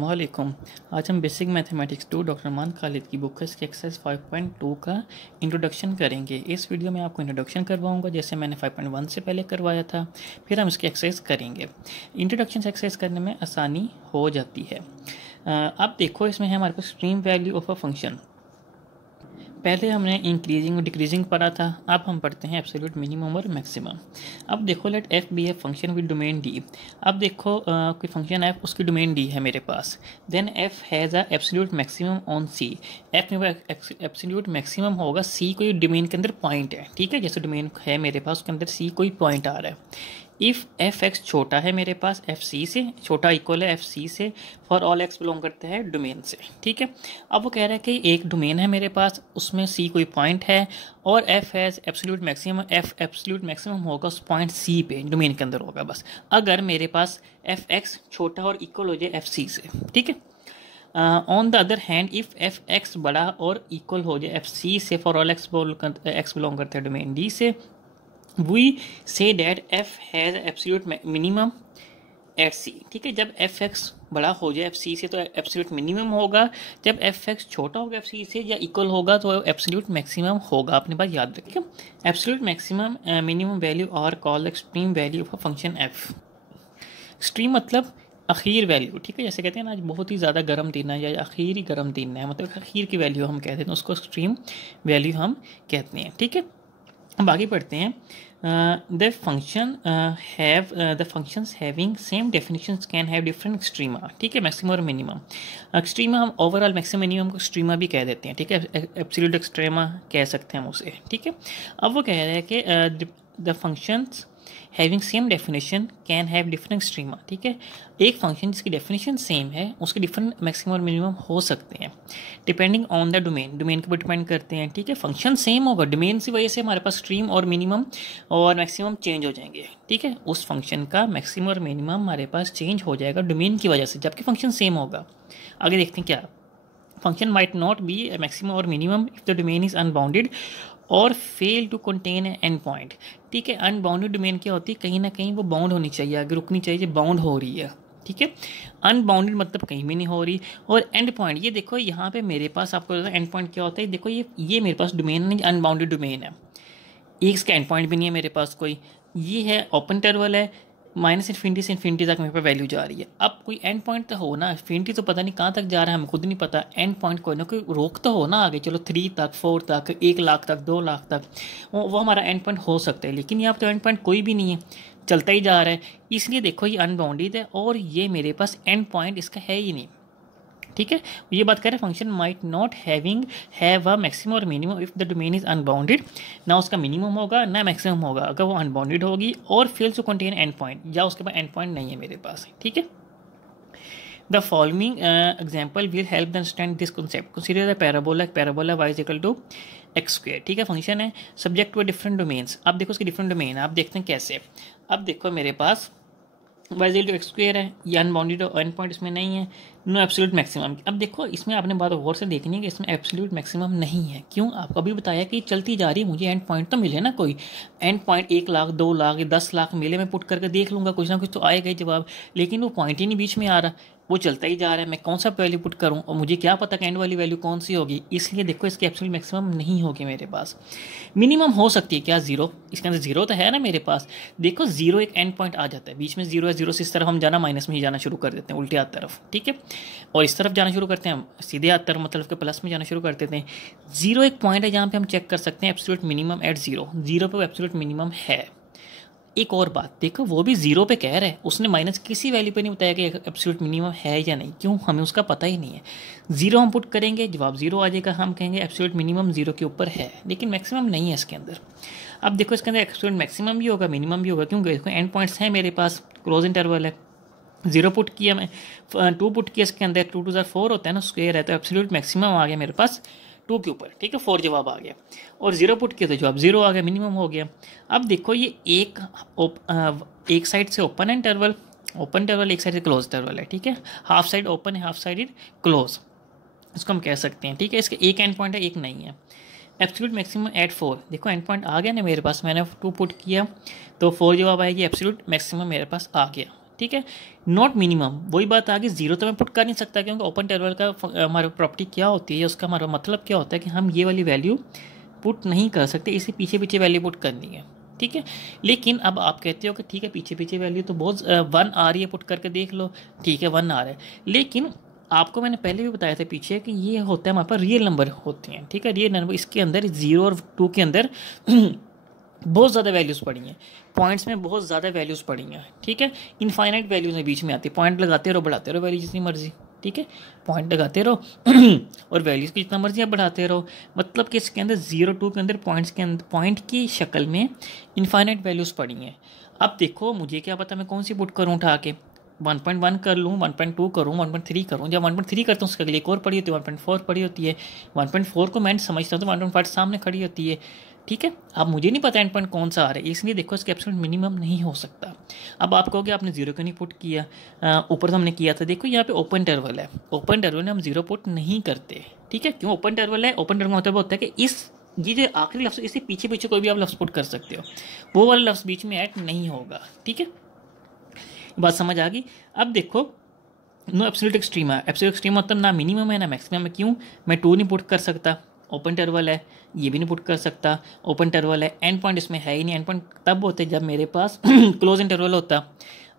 वालेकुम। आज हम बेसिक मैथमेटिक्स 2 डॉक्टर मान खालिद की बुक है इसकी एक्सरसाइज 5.2 का इंट्रोडक्शन करेंगे। इस वीडियो में आपको इंट्रोडक्शन करवाऊंगा जैसे मैंने 5.1 से पहले करवाया था, फिर हम इसकी एक्सरसाइज करेंगे। इंट्रोडक्शन से एक्सरसाइज करने में आसानी हो जाती है। अब देखो इसमें है हमारे पास extreme value of a function. पहले हमने इंक्रीजिंग और डिक्रीजिंग पढ़ा था, अब हम पढ़ते हैं एब्सोल्यूट मिनिमम और मैक्सिमम। अब देखो let F be a function with domain D. अब देखो कोई फंक्शन एफ उसकी डोमेन डी है मेरे पास, then F has a absolute maximum on C. F में एब्सोल्यूट मैक्सिमम होगा सी कोई डोमेन के अंदर पॉइंट है, ठीक है। जैसे डोमेन है मेरे पास उसके अंदर सी कोई पॉइंट आ रहा है। इफ़ एफ एक्स छोटा है मेरे पास एफ सी से, छोटा इक्वल है एफ सी से फॉर ऑल एक्स बिलोंग करते हैं डोमेन से, ठीक है। अब वो कह रहा है कि एक डोमेन है मेरे पास, उसमें सी कोई पॉइंट है और F has absolute maximum, F absolute maximum होगा उस पॉइंट सी पे, डोमेन के अंदर होगा बस, अगर मेरे पास एफ एक्स छोटा और इक्वल हो जाए एफ सी से, ठीक है। On the other hand if F x बड़ा और इक्वल हो जाए एफ सी से फॉर ऑल एक्स बिलोंग करते हैं डोमेन डी से, we say that F has absolute minimum at सी, ठीक है। जब एफ एक्स बड़ा हो जाए एफ सी से तो एब्सोल्यूट मिनिमम होगा, जब एफ एक्स छोटा होगा एफ सी से या इक्वल होगा तो एब्सोल्यूट मैक्सिमम होगा। अपने पास याद रखिए absolute maximum minimum value are called extreme value of a function F. Extreme मतलब आखिर वैल्यू, ठीक है। जैसे कहते हैं ना आज बहुत ही ज़्यादा गर्म दिन है या आखिर ही गर्म दिन है, मतलब आखिर की वैल्यू हम कहते हैं उसको एक्सट्रीम वैल्यू हम कहते हैं, ठीक है। अब आगे पढ़ते हैं। The functions having same definitions can have different extrema, ठीक है। मैक्सिमम और मिनिमम। एक्सट्रीमा हम ओवरऑल मैक्सिमम मिनिमम को एक्सट्रीमा भी कह देते हैं, ठीक है। एब्सोल्यूट एक्सट्रीमा कह सकते हैं हम उसे, ठीक है। अब वो कह रहे हैं कि the functions having same definition can have different extrema, ठीक है। एक फंक्शन जिसकी डेफिनेशन सेम है उसके डिफरेंट मैक्सिमम और मिनिमम हो सकते हैं depending on the domain, domain के ऊपर डिपेंड करते हैं, ठीक है। फंक्शन सेम होगा, डोमेन की वजह से हमारे पास स्ट्रीम और मिनिमम और मैक्सिमम चेंज हो जाएंगे, ठीक है। उस फंक्शन का मैक्सिमम और मिनिमम हमारे पास चेंज हो जाएगा डोमेन की वजह से, जबकि फंक्शन सेम होगा। आगे देखते हैं क्या। Function might not be maximum और minimum if the domain is unbounded और fail to contain end point, ठीक है। अनबाउंडेड डोमेन क्या होती है, कहीं ना कहीं वो बाउंड होनी चाहिए, आगे रुकनी चाहिए, बाउंड हो रही है, ठीक है। अनबाउंडेड मतलब कहीं भी नहीं हो रही। और एंड पॉइंट, ये देखो यहाँ पे मेरे पास आपको एंड पॉइंट क्या होता है, देखो ये मेरे पास डोमेन नहीं, अनबाउंडेड डोमेन है, एक इसका एंड पॉइंट भी नहीं है मेरे पास कोई। ये है ओपन इंटरवल है, माइनस इन्फिनिटी से इन्फिनिटी तक मेरे पे वैल्यू जा रही है। अब कोई एंड पॉइंट तो हो ना, इन्फिनिटी तो पता नहीं कहाँ तक जा रहा है, हमें खुद नहीं पता। एंड पॉइंट कोई ना कोई रोक तो हो ना आगे, चलो 3 तक 4 तक 1 लाख तक 2 लाख तक वो हमारा एंड पॉइंट हो सकता है, लेकिन यहाँ तो एंड पॉइंट कोई भी नहीं है, चलता ही जा रहा है। इसलिए देखो ये अनबाउंडेड है और ये मेरे पास एंड पॉइंट इसका है ही नहीं, ठीक है। ये बात कर रहे हैं function might not have a maximum और minimum if the domain is unbounded, ना उसका मिनिमम होगा ना मैक्सिमम होगा अगर वो अनबाउंडेड होगी, और fails to contain end point, या उसके पास एंड पॉइंट नहीं है मेरे पास, ठीक है। The following example will help the understand this concept. Consider the parabola y is equal to x square, ठीक है। फंक्शन है सब्जेक्ट टू डिफरेंट डोमेन्स। अब देखो उसके डिफरेंट डोमेन है, आप देखते हैं कैसे। अब देखो मेरे पास y is equal to x square है, ये अनबाउंडेड एंड पॉइंट इसमें नहीं है, नो एब्सोल्यूट मैक्सिमम। अब देखो इसमें आपने बात गौर से देखनी है कि इसमें एब्सोल्यूट मैक्सिमम नहीं है। क्यों, आपको अभी बताया कि चलती जा रही है, मुझे एंड पॉइंट तो मिले ना, कोई एंड पॉइंट 1 लाख 2 लाख 10 लाख मिले, मैं पुट करके देख लूँगा, कुछ ना कुछ तो आएगा ही जवाब, लेकिन वो पॉइंट ही नहीं बीच में आ रहा, वो चलता ही जा रहा है। मैं कौन सा वैल्यू पुट करूँ और मुझे क्या पता कि एंड वाली वैल्यू कौन सी होगी, इसलिए देखो इसकी एब्सोल्यूट मैक्सिमम नहीं होगी मेरे पास। मिनिमम हो सकती है क्या, 0, इसके अंदर 0 तो है ना मेरे पास। देखो 0 एक एंड पॉइंट आ जाता है, बीच में 0 है, 0 से इस तरफ हम जाना माइनस में ही जाना शुरू कर देते हैं, उल्टे हाथ तरफ, ठीक है। और इस तरफ जाना शुरू करते हैं हम सीधे हाथ तरफ, मतलब कि प्लस में जाना शुरू कर देते हैं। 0 एक पॉइंट है जहाँ पे हम चेक कर सकते हैं एब्सोल्यूट मिनिमम एट 0, 0 पे एब्सोल्यूट मिनिमम है। एक और बात देखो, वो भी 0 पे कह रहा है, उसने माइनस किसी वैल्यू पे नहीं बताया कि एब्सोल्यूट मिनिमम है या नहीं, क्यों, हमें उसका पता ही नहीं है। 0 हम पुट करेंगे जवाब 0 आ जाएगा, हम कहेंगे एब्सोल्यूट मिनिमम 0 के ऊपर है, लेकिन मैक्सिमम नहीं है इसके अंदर। अब देखो इसके अंदर एब्सोल्यूट मैक्सिमम भी होगा मिनिमम भी होगा, क्योंकि देखो एंड पॉइंट्स हैं मेरे पास, क्लोज इंटरवल है। 0 पुट किया मैं, 2 पुट किया इसके अंदर, 2 2 4 होता है ना, स्क्वायर है, तो एब्सोल्यूट मैक्सिमम आ गया मेरे पास 2 के ऊपर, ठीक है, 4 जवाब आ गया। और 0 पुट किया तो जवाब 0 आ गया, मिनिमम हो गया। अब देखो ये एक साइड से ओपन है इंटरवल, ओपन इंटरवल एक साइड से क्लोज इंटरवल है, ठीक है। हाफ साइड ओपन है, हाफ साइड इज क्लोज, इसको हम कह सकते हैं, ठीक है। इसके एक एंड पॉइंट है, एक नहीं है। एब्सोल्यूट मैक्सिमम एट 4, देखो एंड पॉइंट आ गया ना मेरे पास, मैंने 2 पुट किया तो 4 जवाब आएगी, एब्सोल्यूट मैक्सिमम मेरे पास आ गया, ठीक है, नॉट मिनिमम। वही बात आगे, जीरो तो मैं पुट कर नहीं सकता क्योंकि ओपन इंटरवल का हमारा प्रॉपर्टी क्या होती है, उसका हमारा मतलब क्या होता है कि हम ये वाली वैल्यू पुट नहीं कर सकते, इसे पीछे पीछे वैल्यू पुट करनी है, ठीक है। लेकिन अब आप कहते हो कि ठीक है पीछे पीछे वैल्यू तो बहुत 1 आ रही है, पुट करके देख लो, ठीक है 1 आ रहा है, लेकिन आपको मैंने पहले भी बताया था पीछे कि ये होता है हमारे पास रियल नंबर होते हैं, ठीक है। रियल नंबर इसके अंदर 0 और 2 के अंदर बहुत ज़्यादा वैल्यूज़ पड़ी हैं, पॉइंट्स में बहुत ज़्यादा वैल्यूज़ पड़ी हैं, ठीक है। इनफाइनाइट वैल्यूज़ में बीच में आती है, पॉइंट लगाते रहो बढ़ाते रहो वैल्यू जितनी मर्जी, ठीक है, पॉइंट लगाते रहो और वैल्यूज़ की जितना मर्जी आप बढ़ाते रहो। मतलब कि इसके अंदर 0 2 के अंदर पॉइंट्स के अंदर पॉइंट की शक्ल में इनफाइनाइट वैल्यूज़ पड़ी हैं। अब देखो मुझे क्या पता मैं कौन सी पुट करूँ उठा के, 1.1 कर लूँ, 1.2 करूँ, 1.3 करूँ। जब 1.3 करता हूँ उसके अगले एक और पड़ी होती है, 1.4 पड़ी होती है। 1.4 को मैं समझता हूँ तो 1.5 सामने खड़ी होती है, ठीक है। अब मुझे नहीं पता एंड पॉइंट कौन सा आ रहा है, इसलिए देखो इसका एब्सोल्यूट मिनिमम नहीं हो सकता। अब आप कहोगे आपने 0 क्यों नहीं पुट किया, ऊपर तो हमने किया था। देखो यहाँ पे ओपन इंटरवल है, ओपन इंटरवल में हम 0 पुट नहीं करते, ठीक है। क्यों ओपन इंटरवल है, ओपन इंटरवल का मतलब होता है कि इस ये जो आखिरी लफ्ज़ इससे पीछे पीछे कोई भी आप लफ्ज़ पुट कर सकते हो, वो वाला लफ्ज़ बीच में ऐड नहीं होगा, ठीक है। बात समझ आ गई। अब देखो no absolute extrema, absolute extrema मतलब ना मिनिमम है ना मैक्सिमम है। क्यों, मैं 2 नहीं पुट कर सकता, ओपन इंटरवल है, ये भी नहीं पुट कर सकता, ओपन इंटरवल है। एंड पॉइंट इसमें है ही नहीं, एंड पॉइंट तब होते जब मेरे पास क्लोज इंटरवल होता।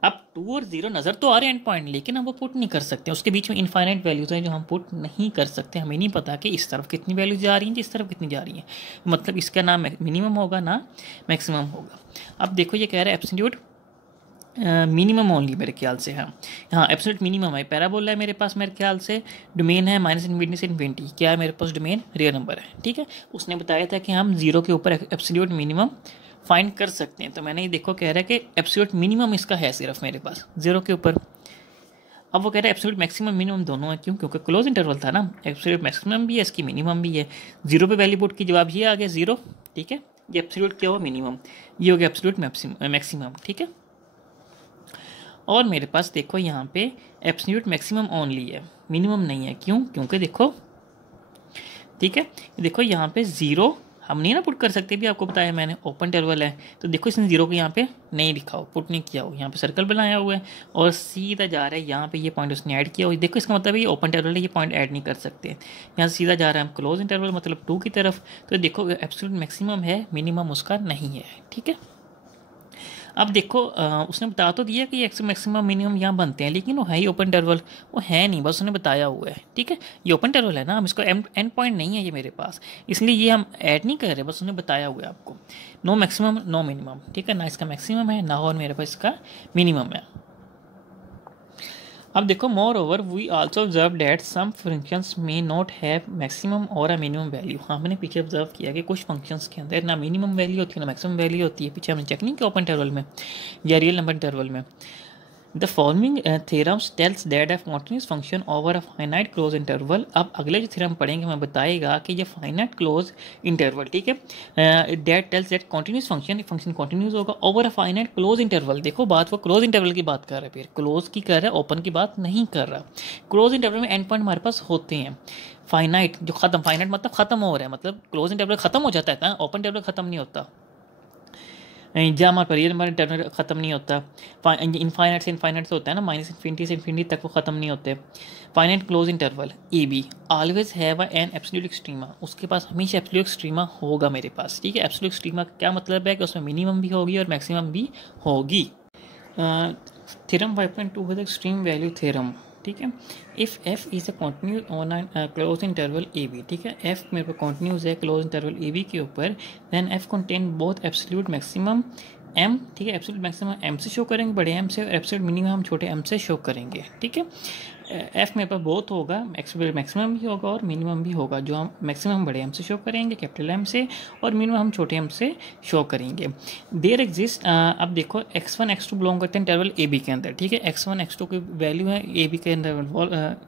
अब 2 और 0 नज़र तो आ रहे हैं एंड पॉइंट, लेकिन हम वो पुट नहीं कर सकते, उसके बीच में इनफाइनाइट वैल्यूज़ हैं जो हम पुट नहीं कर सकते। हमें नहीं पता कि इस तरफ कितनी वैल्यूज जा रही हैं, इस तरफ कितनी जा रही हैं, मतलब इसका ना मिनिमम होगा ना मैक्सिमम होगा। अब देखो ये कह रहा है एब्सोल्यूट मिनिमम ओनली, मेरे ख्याल से हाँ हाँ एब्सोल्यूट मिनिमम है। पैराबोला है मेरे पास, मेरे ख्याल से डोमेन है -∞ से ∞। क्या है मेरे पास डोमेन, रियल नंबर है, ठीक है। उसने बताया था कि हम 0 के ऊपर एब्सोल्यूट मिनिमम फाइंड कर सकते हैं, तो मैंने ये देखो कह रहा है कि एब्सोल्यूट मिनिमम इसका है सिर्फ मेरे पास 0 के ऊपर। अब वो कह रहा है एब्सोल्यूट मैक्सिमम मिनिमम दोनों है, क्यों, क्योंकि क्लोज इंटरवल था ना, एब्सोल्यूट मैक्सिमम भी है इसकी मिनिमम भी है। 0 पे वैल्यू पुट की जवाब ये आ गया 0, ठीक है। ये एब्सोल्यूट क्या हुआ, मिनिमम, ये हो गया एब्सोल्यूट मैक्सिमम, ठीक है। और मेरे पास देखो यहाँ पे एब्सोल्यूट मैक्सिमम ओनली है, मिनिमम नहीं है। क्यों, क्योंकि देखो, ठीक है, देखो यहाँ पे 0 हम नहीं ना पुट कर सकते, भी आपको बताया मैंने, ओपन इंटरवल है तो देखो इसने 0 को यहाँ पे नहीं लिखा हो, पुट नहीं किया हो, यहाँ पे सर्कल बनाया हुआ है और सीधा जा रहा है यहाँ पे, ये पॉइंट उसने ऐड किया हो। देखो इसका मतलब ये ओपन इंटरवल है, ये पॉइंट ऐड नहीं कर सकते, यहाँ से सीधा जा रहा है हम क्लोज इंटरवल मतलब 2 की तरफ। तो देखो एब्सोल्यूट मैक्सिमम है, मिनिमम उसका नहीं है, ठीक है। अब देखो उसने बता तो दिया कि एक्स मैक्सिमम मिनिमम यहाँ बनते हैं, लेकिन वो है ही ओपन इंटरवल, वो है नहीं, बस उसने बताया हुआ है, ठीक है। ये ओपन इंटरवल है ना, हम इसको एंड पॉइंट नहीं है ये मेरे पास, इसलिए ये हम ऐड नहीं कर रहे, बस उसने बताया हुआ है आपको। नो मैक्सिमम नो मिनिमम, ठीक है, ना इसका मैक्सिमम है ना और मेरे पास इसका मिनिमम है। अब देखो moreover we also observe that some functions में नॉट हैव मैक्सिमम और अ मिनिमम वैल्यू। हाँ मैंने पीछे ऑब्जर्व किया कि कुछ फंक्शंस के अंदर ना मिनिमम वैल्यू होती है ना मैक्सिमम वैल्यू होती है। पीछे हमने चेक नहीं किया ओपन इंटरवल में या रियल नंबर इंटरवल में। The following theorems tells that a continuous function over a finite close interval. अब अगले जो थ्योरम पढ़ेंगे मैं बताएगा कि ये फाइनाइट क्लोज इंटरवल, ठीक है, that tells that continuous function continuous होगा over a finite close interval. देखो बात वो क्लोज इंटरवल की बात कर रहा है, फिर क्लोज की कर रहा है, ओपन की बात नहीं कर रहा। क्लोज इंटरवल में एंड पॉइंट हमारे पास होते हैं, फाइनाइट जो खत्म, फाइनाइट मतलब खत्म हो रहा है, मतलब क्लोज इंटरवल खत्म हो जाता है ना, ओपन इंटरवल खत्म नहीं होता, जहाँ हमारे पर रियल नंबर इंटरवल खत्म नहीं होता। इनफाइनाइट से इनफाइनाइट से होता है ना, -∞ से इन्फिनिटी तक वो खत्म नहीं होते। Finite close interval A be always have an absolute extrema, उसके पास हमेशा एब्सोल्यूट एक्सट्रीमा होगा मेरे पास, ठीक है। एब्सोल्यूट एक्सट्रीमा का क्या मतलब है कि उसमें मिनिमम भी होगी और मैक्सिमम भी होगी। थ्योरम 5.2 है द एक्सट्रीम वैल्यू थ्योरम, ठीक है। If F is a continuous on close interval A B, ठीक है, एफ मेरे पास कॉन्टिन्यूस है क्लोज इंटरवल ए बी के ऊपर, then F contain both absolute maximum M, ठीक है, एब्सोल्यूट मैक्सिमम एम से शो करेंगे बड़े एम से, और एब्सोल्यूट मिनिमम हम छोटे एम से शो करेंगे, ठीक है। एफ मेरे पास बहुत होगा, एब्सोल्यूट मैक्सिमम भी होगा और मिनिमम भी होगा, जो हम मैक्सिमम बड़े एम से शो करेंगे कैपिटल एम से, और मिनिमम हम छोटे एम से शो करेंगे। देयर एग्जिस्ट, अब देखो x1 x2 बिलोंग करते हैं इंटरवल ए बी के अंदर, ठीक है, x1 x2 की वैल्यू है ए बी के अंदर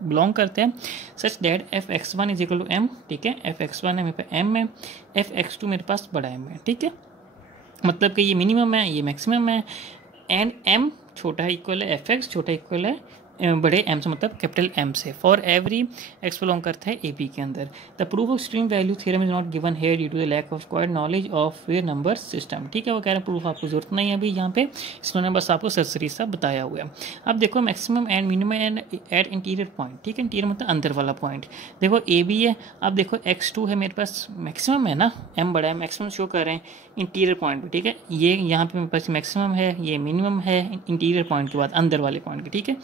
बिलोंग करते हैं, such that F x1 is equal to M, ठीक है, एफ x1 है मेरे पास एम है, एफ x2 मेरे पास बड़ा एम है, ठीक है, मतलब कि ये मिनिमम है ये मैक्सिमम है, एंड एम छोटा है इक्वल है एफ एक्स, छोटा इक्वल है बड़े एम से मतलब कैपिटल एम से फॉर एवरी एक्स बिलोंग करता है ए बी के अंदर। The proof of extreme value theorem is not given here due to the lack of square knowledge of way number system. ठीक है, वो कह रहे हैं प्रूफ आपको जरूरत नहीं है अभी यहाँ पे, इसने बस आपको सरसरी सा बताया हुआ है। अब देखो maximum and minimum and at interior point. ठीक है, इंटीरियर मतलब अंदर वाला पॉइंट। देखो ए बी है, अब देखो x2 है मेरे पास, मैक्सिमम है ना, m बड़ा है, मैक्सिमम शो कर रहे हैं इंटीरियर पॉइंट पे। ठीक है, ये यहाँ पे मेरे पास मैक्सिमम है, ये मिनिमम है इंटीरियर पॉइंट के बाद अंदर वाले पॉइंट के। ठीक है,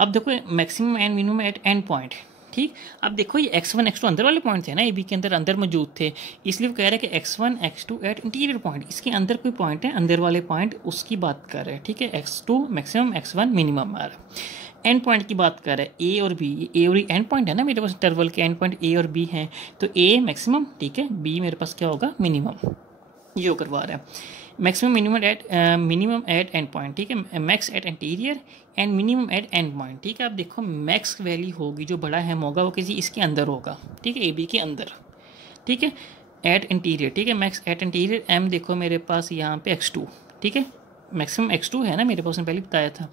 अब देखो maximum and minimum at end point. ठीक, अब देखो ये x1 x2 अंदर वाले पॉइंट थे ना, ए बी के अंदर मौजूद थे, इसलिए वो कह रहे हैं कि x1 x2 eight interior point, इसके अंदर कोई पॉइंट है, अंदर वाले पॉइंट उसकी बात कर रहे हैं। ठीक है, x2 मैक्सिमम x1 मिनिमम आ रहा है। एंड पॉइंट की बात कर रहे हैं, ए और बी, ए और एंड पॉइंट है ना मेरे पास, इंटरवल के एंड पॉइंट ए और बी हैं, तो ए मैक्सिमम, ठीक है, बी मेरे पास क्या होगा, मिनिमम, ये करवा रहा है। Maximum minimum at end point. ठीक है, max at interior and minimum at end point. ठीक है, अब देखो मैक्स वैल्यू होगी जो बड़ा है होगा वो किसी इसके अंदर होगा। ठीक है, ए बी के अंदर। ठीक है, एट इंटीरियर। ठीक है, मैक्स एट इंटीरियर एम देखो मेरे पास यहाँ पे x2। ठीक है, मैक्सिमम x2 है ना मेरे पास, मैंने पहले बताया था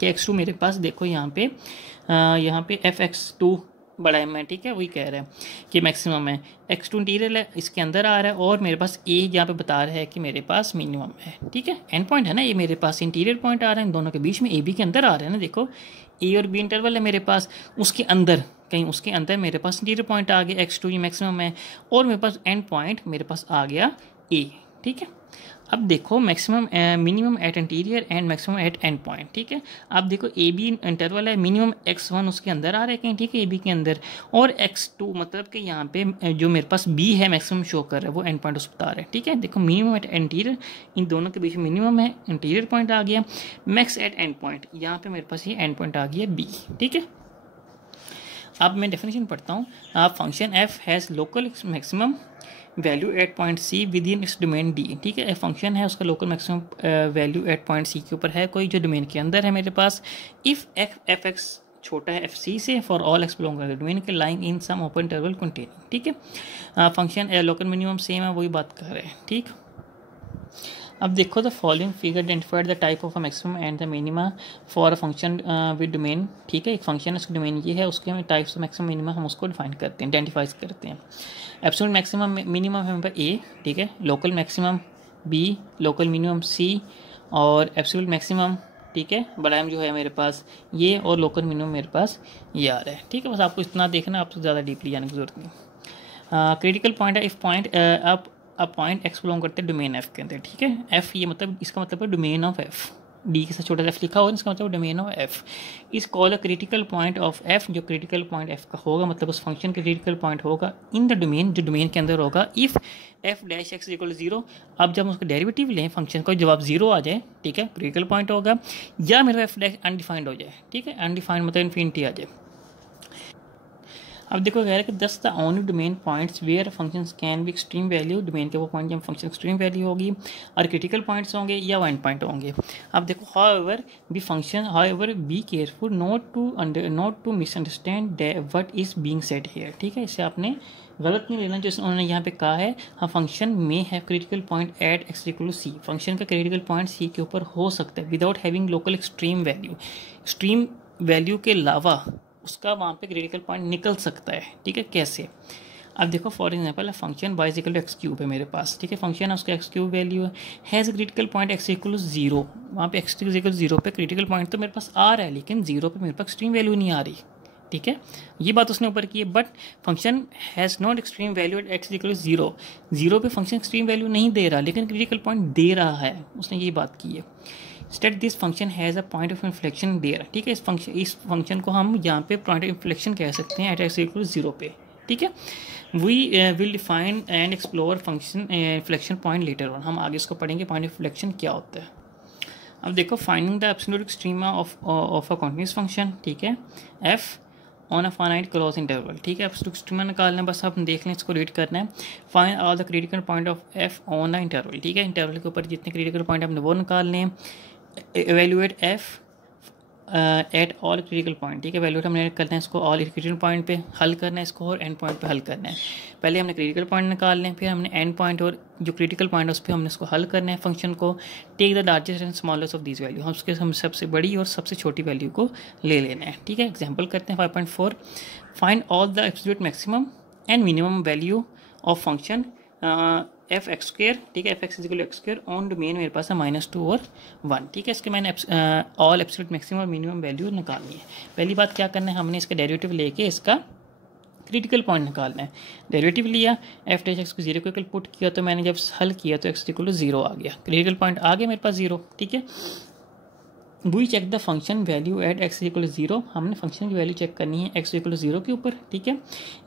कि x2 मेरे पास देखो यहाँ पे fx2 बड़ा एम है। ठीक है, वही कह रहा है कि मैक्सिमम है, x2 इंटीरियर है, इसके अंदर आ रहा है, और मेरे पास ए यहाँ पे बता रहा है कि मेरे पास मिनिमम है। ठीक है, एंड पॉइंट है ना, ये मेरे पास इंटीरियर पॉइंट आ रहा है, इन दोनों के बीच में, ए बी के अंदर आ रहा है ना, देखो ए और बी इंटरवल है मेरे पास, उसके अंदर कहीं उसके अंदर मेरे पास इंटीरियर पॉइंट आ गया, x2 ये मैक्सिमम है, और मेरे पास एंड पॉइंट मेरे पास आ गया ए। ठीक है, अब देखो maximum minimum at interior and maximum at end point. ठीक है, अब देखो ए बी इंटरवल है, मिनिमम x1 उसके अंदर आ रहा है कहीं, ठीक है, ए बी के अंदर, और x2 मतलब कि यहाँ पे जो मेरे पास b है मैक्सिमम शो कर रहा है, वो एंड पॉइंट उस बता रहा है। ठीक है, देखो मिनिमम एट इंटीरियर, इन दोनों के बीच में मिनिमम है, इंटीरियर पॉइंट आ गया, मैक्स एट एंड पॉइंट, यहाँ पे मेरे पास ये एंड पॉइंट आ गया b। ठीक है, अब मैं डेफिनेशन पढ़ता हूँ। Function f has local maximum value at point C within its domain D. ठीक है, फंक्शन है उसका local maximum value at point C के ऊपर है कोई, जो डोमेन के अंदर है मेरे पास। इफ़ एफ एक्स छोटा है एफ सी से फॉर ऑल एक्स बिलोंग करते डोमेन के lying in some open interval containing. ठीक है, फंक्शन लोकल मिनिमम सेम है, वही बात कर रहे हैं। ठीक, अब देखो the following figure identified the type of a maximum and the minima for a function with domain. ठीक है, एक फंक्शन है उसका डोमेन ये है, उसके हम टाइप्स ऑफ मैक्सिमम मिनिमा हम उसको डिफाइन करते हैं, आइडेंटिफाइज करते हैं। एब्सोल्यूट मैक्सिमम मिनिमम है मेरे ए, ठीक है, local maximum B, local minimum C, और एब्सोल्यूट मैक्सिमम, ठीक है, बड़ा एम जो है मेरे पास ये, और लोकल मिनिमम मेरे पास ये आ रहा है। ठीक है, बस आपको इतना देखना, आपको ज़्यादा डीपली जाने की जरूरत नहीं। क्रिटिकल पॉइंट है इफ पॉइंट अब पॉइंट एक्स बिलोंग करते हैं डोमेन एफ के अंदर। ठीक है, एफ ये मतलब इसका मतलब है डोमेन ऑफ एफ, डी के साथ छोटा सा एफ लिखा हो, इसका मतलब डोमेन ऑफ एफ इस call a critical point of F. जो क्रिटिकल पॉइंट एफ का होगा मतलब उस फंक्शन का क्रिटिकल पॉइंट होगा इन द डोमेन, जो डोमेन के अंदर होगा, if F dash x equal 0। अब जब हम उसका डेरिवेटिव लें फंक्शन का, जवाब 0 आ जाए, ठीक है, क्रिटिकल पॉइंट होगा, या मेरा एफ डैश अनडिफाइंड हो जाए। ठीक है, अनडिफाइंड मतलब इन्फिनिटी आ जाए। अब देखो कह रहा है कि 10 the only domain points where functions can be extreme value, domain के वो पॉइंट जब फंक्शन एक्सट्रीम वैल्यू होगी, और क्रिटिकल पॉइंट्स होंगे या एंड पॉइंट होंगे। अब देखो however be careful not to misunderstand what is being said here. ठीक है, इसे आपने गलत नहीं लेना, जो उन्होंने यहाँ पे कहा है, हाँ फंक्शन में है critical point at x equal to C, function का क्रिटिकल पॉइंट सी के ऊपर हो सकता है without having local extreme value, extreme value के अलावा उसका वहाँ पे क्रिटिकल पॉइंट निकल सकता है। ठीक है, कैसे? अब देखो for example function y equal to x cube है मेरे पास। ठीक है, फंक्शन है उसका एक्स क्यूब वैल्यू है, has critical point x equal to 0, वहाँ पे एक्स इक्वल 0 पे क्रिटिकल पॉइंट तो मेरे पास आ रहा है, लेकिन 0 पे मेरे पास एक्सट्रीम वैल्यू नहीं आ रही। ठीक है, ये बात उसने ऊपर की है, but function has not extreme value at x equal to 0 पे फंक्शन एक्सट्रीम वैल्यू नहीं दे रहा, लेकिन क्रिटिकल पॉइंट दे रहा है, उसने ये बात की है। State this function has a point of inflection there. ठीक है, इस फंक्शन को हम यहाँ पे पॉइंट ऑफ इन्फ्लेक्शन कह सकते हैं एट एक्स इक्वल टू 0 पे। ठीक है, we will define and explore function inflection point later on, हम आगे इसको पढ़ेंगे पॉइंट ऑफ इन्फ्लेक्शन क्या होता है। अब देखो finding the absolute extrema of a continuous function. ठीक है, F on a finite close interval. ठीक है, एब्सोल्यूट एक्सट्रीमा निकालना है, बस आप देख लें, इसको रीड करना है। Find all the critical point of F on the interval. ठीक है, इंटरवल के ऊपर जितने क्रिटिकल पॉइंट आपने वो निकालने हैं। Evaluate F at all critical point, ठीक है। वैल्यूएट हमने करना है इसको ऑल क्रिटिकल पॉइंट पे हल करना है इसको, और एंड पॉइंट पे हल करना है। पहले हमने क्रिटिकल पॉइंट निकाल लें, फिर हमने एंड पॉइंट और जो क्रिटिकल पॉइंट है उस पर हमने इसको हल करना है फंक्शन को। Take the largest and smallest of this value, हम सबसे बड़ी और सबसे छोटी वैल्यू को ले लेना है, ठीक है। एग्जाम्पल करते हैं 5.4, find all the absolute maximum and minimum value of function F x square, ठीक है। F x equal x square on domain मेरे पास है -2 और 1, ठीक है। इसके मैंने ऑल एब्सोल्यूट मैक्सिमम और मिनिमम वैल्यू निकालनी है। पहली बात क्या करना है, हमने इसका डेरिवेटिव लेके इसका क्रिटिकल पॉइंट निकालना है। डेरिवेटिव लिया, एफ डैश एक्स को 0 के इक्वल पुट किया, तो मैंने जब हल किया तो एक्स इक्वल 0 आ गया, क्रिटिकल पॉइंट आ गया मेरे पास 0, ठीक है। We check the function value at x equal 0, हमने फंक्शन की वैल्यू चेक करनी है एक्स इक्वल 0 के ऊपर, ठीक है।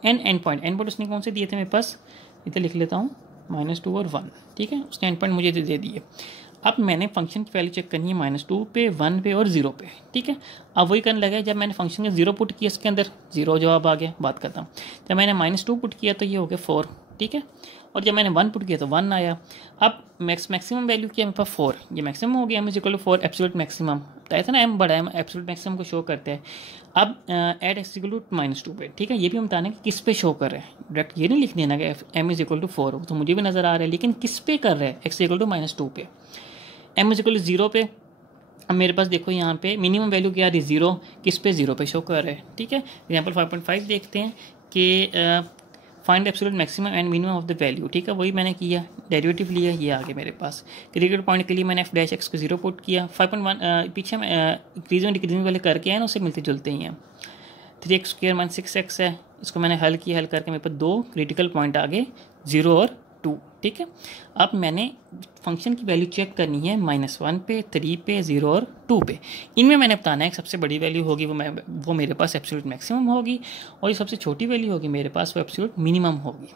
एंड पॉइंट उसने कौन से दिए थे मेरे पास, इधर लिख लेता हूँ -2 और 1, ठीक है। उसने एंड पॉइंट मुझे दे दिए। अब मैंने फंक्शन की वैल्यू चेक करनी है -2 पे, 1 पे और 0 पे, ठीक है। अब वही करने लगा, जब मैंने फंक्शन का 0 पुट किया इसके अंदर 0 जवाब आ गया, बात करता हूँ। जब मैंने -2 पुट किया तो ये हो गया 4, ठीक है। और जब मैंने 1 पुट किया तो 1 आया। अब मैक्सिमम वैल्यू किया मेरे पास 4, ये मैक्सिमम हो गया, m = 4 एब्सोल्यूट मैक्सिमम, तो ऐसा ना m बड़ा है एब्सोल्यूट मैक्सिमम को शो करते हैं। अब एट एक्स इक्वल टू -2 पे, ठीक है। ये भी हम बताना है कि किस पे शो कर रहे हैं, डायरेक्ट ये नहीं लिख देना कि m = 4, तो मुझे भी नजर आ रहा है, लेकिन किस पे कर रहे हैं, x = -2 पे, m = 0 पे। अब मेरे पास देखो यहाँ पे मिनिमम वैल्यू क्या आ रही है, 0, किस पे 0 पे शो कर रहे हैं, ठीक है। एग्जाम्पल 5.5 देखते हैं कि find absolute maximum and minimum of the value, ठीक है। वही मैंने किया, डेरिवेटिव लिया, ये आ गया मेरे पास। क्रिटिकल पॉइंट के लिए मैंने एफ डैश एक्स को 0 पुट किया। 5.1 पीछे में इंक्रीजिंग डिक्रीजिंग वाले करके हैं ना, उससे मिलते जुलते ही हैं। 3x² - 6x है, इसको मैंने हल किया, हल करके मेरे पास 2 क्रिटिकल पॉइंट आ गए, 0 और 2, ठीक है। अब मैंने फंक्शन की वैल्यू चेक करनी है -1 पे, 3 पे, 0 और 2 पे। इनमें मैंने बताना है कि सबसे बड़ी वैल्यू होगी वो मेरे पास एब्सोल्यूट मैक्सिमम होगी, और ये सबसे छोटी वैल्यू होगी मेरे पास वो एब्सोल्यूट मिनिमम होगी।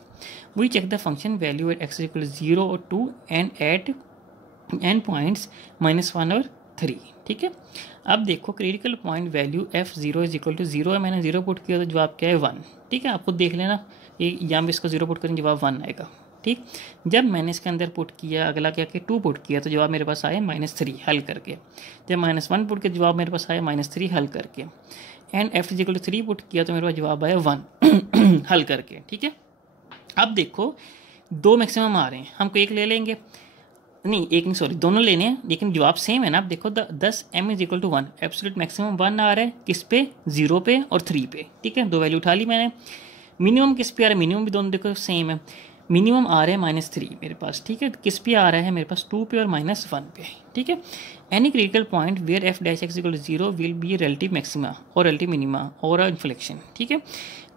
We check the function value at x = 0 और 2 एंड एट एंड पॉइंट्स -1 और 3, ठीक है। अब देखो क्रिटिकल पॉइंट वैल्यू f0 = 0 है, मैंने 0 पुट किया तो जवाब क्या है 1, ठीक है। आप खुद देख लेना, ये यहाँ पे इसको 0 पुट करें जवाब 1 आएगा, ठीक। जब मैंने इसके अंदर पुट किया, अगला क्या कि 2 पुट किया तो जवाब मेरे पास आया -3 हल करके। जब -1 पुट के जवाब मेरे पास आया -3 हल करके। एंड f = 3 पुट किया तो मेरे पास जवाब आया 1 हल करके, ठीक है। अब देखो 2 मैक्सिमम आ रहे हैं, हमको एक ले लेंगे, नहीं एक नहीं सॉरी दोनों लेने हैं, लेकिन जवाब सेम है ना। आप देखो 10 m = 1 एब्सोल्यूट मैक्सिमम 1 आ रहा है, किस पे, 0 पे और 3 पे, ठीक है। 2 वैल्यू उठा ली मैंने। मिनिमम किस पे आ रहा है, मिनिमम भी दोनों देखो सेम है, मिनिमम आ रहा है -3 मेरे पास, ठीक है। किस पे आ रहा है मेरे पास 2 पे और -1 पे, ठीक है। Any critical point where f dash x = 0 will be relative maxima और रिलेटिव मिनिमा और इन्फ्लेक्शन, ठीक है।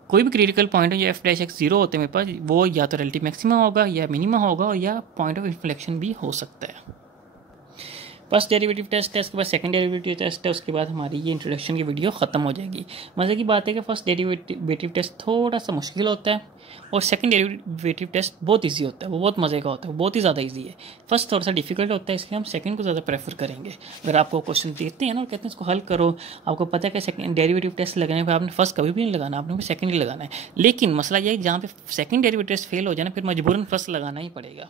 कोई भी क्रिटिकल पॉइंट है जो f डैश x 0 होते हैं मेरे पास, वो या तो रिलेटिव मैक्सिमा होगा या मिनिमा होगा, और या पॉइंट ऑफ इन्फ्लेक्शन भी हो सकता है। फर्स्ट डेरिवेटिव टेस्ट है, उसके बाद सेकंड डेरिवेटिव टेस्ट है, उसके बाद हमारी ये इंट्रोडक्शन की वीडियो ख़त्म हो जाएगी। मज़े की बात है कि फर्स्ट डेरिवेटिव टेस्ट थोड़ा सा मुश्किल होता है, और सेकंड डेरिवेटिव टेस्ट बहुत इजी होता है, वो बहुत मज़े का होता है, वो बहुत ही ज़्यादा इजी है। फर्स्ट थोड़ा सा डिफिकल्ट होता है, इसलिए हम सेकंड को ज़्यादा प्रेफर करेंगे। अगर आपको क्वेश्चन देते हैं ना और कहते हैं इसको हल करो, आपको पता है कि सेकंड डेरिवेटिव टेस्ट लगाने पर आपने फर्स्ट कभी भी नहीं लगाना, आपने सेकंड ही लगाना है। लेकिन मसला यह है जहाँ पे सेकंड डेरिवेटिव टेस्ट फेल हो जाए ना, फिर मजबूरन फर्स्ट लगाना ही पड़ेगा,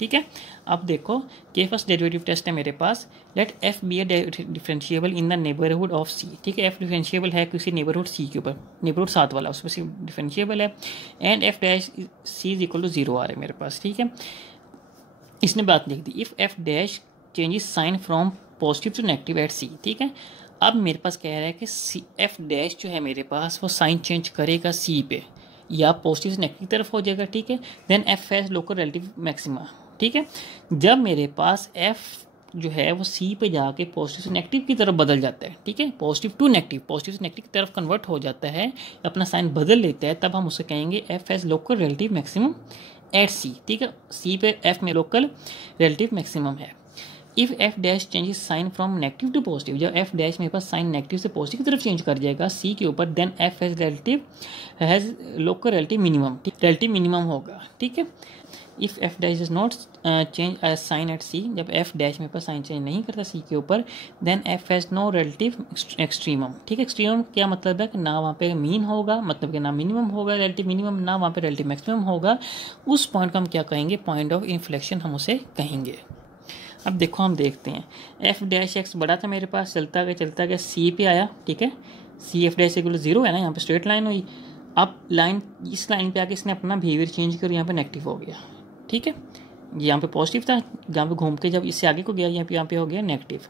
ठीक है। अब देखो कि फर्स्ट डेरिवेटिव टेस्ट है मेरे पास, let f be a differentiable in the neighbourhood of c, ठीक है। f डिफरेंशिएबल है किसी नेबरहुड c के ऊपर, नेबरहुड 7 वाला, उसमें c डिफरेंशिएबल है। एंड f डैश c = 0 आ रहा है मेरे पास, ठीक है। इसने बात लिख दी, if f dash changes sign from positive to negative at c, ठीक है। अब मेरे पास कह रहा है कि f डैश जो है मेरे पास वो साइन चेंज करेगा c पे, या पॉजिटिव से नेगेटिव की तरफ हो जाएगा, ठीक है। Then f has local relative maxima, ठीक है। जब मेरे पास f जो है वो c पे जाके पॉजिटिव से नेगेटिव की तरफ बदल जाता है, ठीक है, पॉजिटिव टू नेगेटिव, पॉजिटिव से नेगेटिव की तरफ कन्वर्ट हो जाता है, अपना साइन बदल लेता है, तब हम उसे कहेंगे f has local relative maximum at c, ठीक है। c पे f में लोकल रिलेटिव मैक्सिमम है। If f dash changes sign from negative to positive, जब f डैश मेरे पास साइन नेगेटिव से पॉजिटिव की तरफ चेंज कर जाएगा c के ऊपर, then f has local relative minimum, relative minimum होगा, ठीक है। If f dash does not change sign at c, जब f डैश मेरे पास साइन चेंज नहीं करता c के ऊपर, then f has no relative extremum, ठीक है। एक्सट्रीमम क्या मतलब है कि ना वहाँ पे मीन होगा, मतलब कि ना मिनिमम होगा रिलेटिव मिनिमम, ना वहाँ पे रिलेटिव मैक्सिमम होगा। उस पॉइंट को हम क्या कहेंगे, पॉइंट ऑफ इन्फ्लेक्शन हम उसे कहेंगे। अब देखो हम देखते हैं, एफ डैश एक्स बड़ा था मेरे पास, चलता गया सी पे आया, ठीक है, सी एफ डैश इक्वल 0 है ना, यहाँ पे स्ट्रेट लाइन हुई। अब लाइन, इस लाइन पे आके इसने अपना बिहेवियर चेंज कर, यहाँ पे नेगेटिव हो गया, ठीक है, यहाँ पे पॉजिटिव था, यहाँ पे घूम के जब इससे आगे को गया यहाँ पे हो गया नेगेटिव।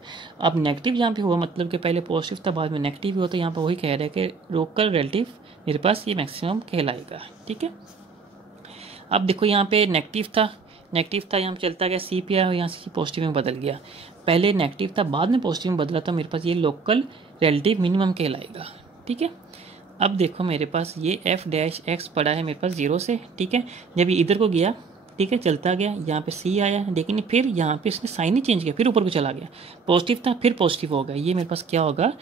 अब नेगेटिव यहाँ पे हुआ मतलब कि पहले पॉजिटिव था बाद में नेगेटिव हुआ, तो यहाँ पे वही कह रहा है कि लोकल रिलेटिव मेरे पास ये मैक्सिमम कहलाएगा, ठीक है। अब देखो यहाँ पे नेगेटिव था, यहाँ चलता गया सी पे आया, यहाँ से पॉजिटिव में बदल गया, पहले नेगेटिव था बाद में पॉजिटिव में बदला, तो मेरे पास ये लोकल रिलेटिव मिनिमम कहलाएगा, ठीक है। अब देखो मेरे पास ये एफ डैश एक्स पड़ा है मेरे पास 0 से, ठीक है, जब ये इधर को गया, ठीक है, चलता गया, यहाँ पे सी आया, लेकिन फिर यहाँ पे इसने साइन ही चेंज किया, फिर ऊपर को चला गया, पॉजिटिव था फिर पॉजिटिव होगा, ये मेरे पास क्या होगा,